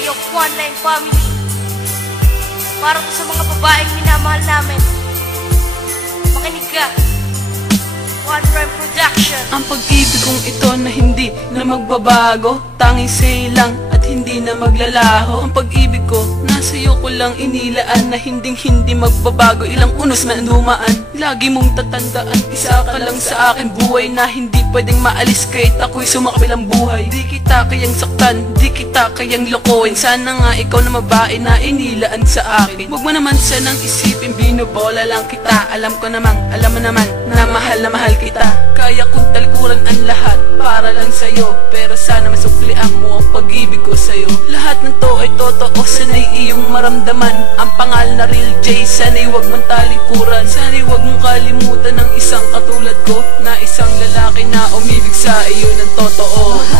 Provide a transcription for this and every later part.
J of One Line Family. Para to sa mga babaeng minamahal namin. Makinig ka. One Rhyme Production. Ang pag-ibig kong ito na hindi na magbabago Tanging sa'yo lang at hindi na maglalaho Ang pag-ibig ko, ko lang inilaan Na hinding hindi magbabago. Ilang unos man dumaan. Lagi mong tatandaan Isa ka lang sa akin. Buhay na hindi pwedeng maalis Kahit ako'y sumakabilang buhay. Di kita kayang saktan, di kita kayang lokohin. Sana nga ikaw na mabae na inilaan sa akin. Huwag mo naman sanang isipin binubola lang kita. Alam ko namang, alam mo naman na mahal na mahal kita. Kaya kong talikuran ang lahat para lang sa'yo. Pero sana masuklian mo ang pag-ibig ko sa'yo. Lahat ng to ay totoo, sana'y iyong maramdaman Ang pangal na Real J, sana'y huwag mong talikuran Sana'y huwag mong kalimutan ng isang katulad ko Na isang lalaki na umibig sa iyo ng totoo. Mahal,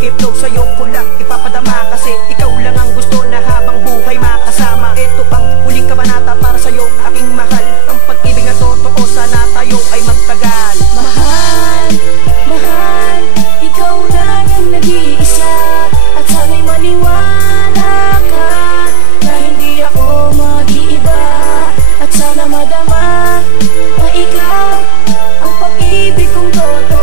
BK Flow sa'yo ko ipapadama Kasi ikaw lang ang gusto na habang buhay makasama. Ito ang huling kabanata para sa'yo aking mahal. Ang pag-ibig na totoo sana tayo ay magtagal. Mahal, mahal, ikaw lang ang nag-iisa. At sana'y maniwala ka Na hindi ako mag-iiba. At sana madama na ikaw Ang pag-ibig kong totoo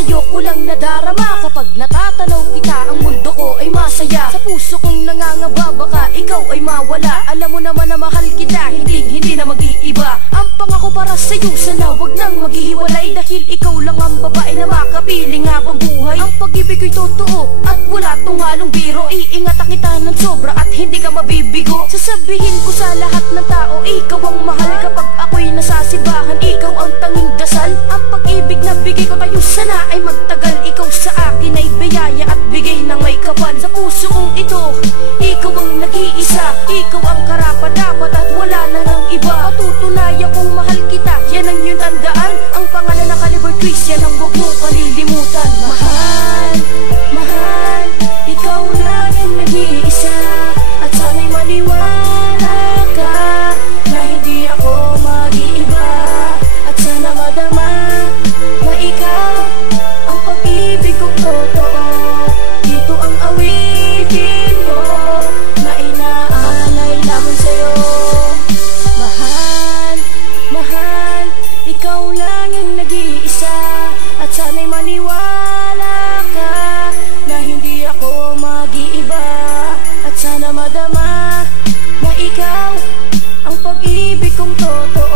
sa'yo ko lang nadarama. Kapag natatanaw kita ang mundo ko ay masaya. Sa puso kong nangangaba baka ikaw ay mawala. Alam mo naman na mahal kita hindi hindi na mag-iiba. Ang pangako para sa'yo sana wag nang maghihiwalay. Dahil ikaw lang ang babae na makapiling habang buhay. Ang pag-ibig ko'y totoo at wala tong halong biro. Iingatan kita ng sobra at hindi ka mabibigo. Sasabihin ko sa lahat ng tao ikaw ang mahal. Kapag ako'y nasasibahan ikaw ang tanging sana ay magtagal Ikaw sa akin ay biyaya at bigay ng may kapal Sa puso ito, ikaw ang nag-iisa Ikaw tama na ikaw ang pag-ibig kong totoo.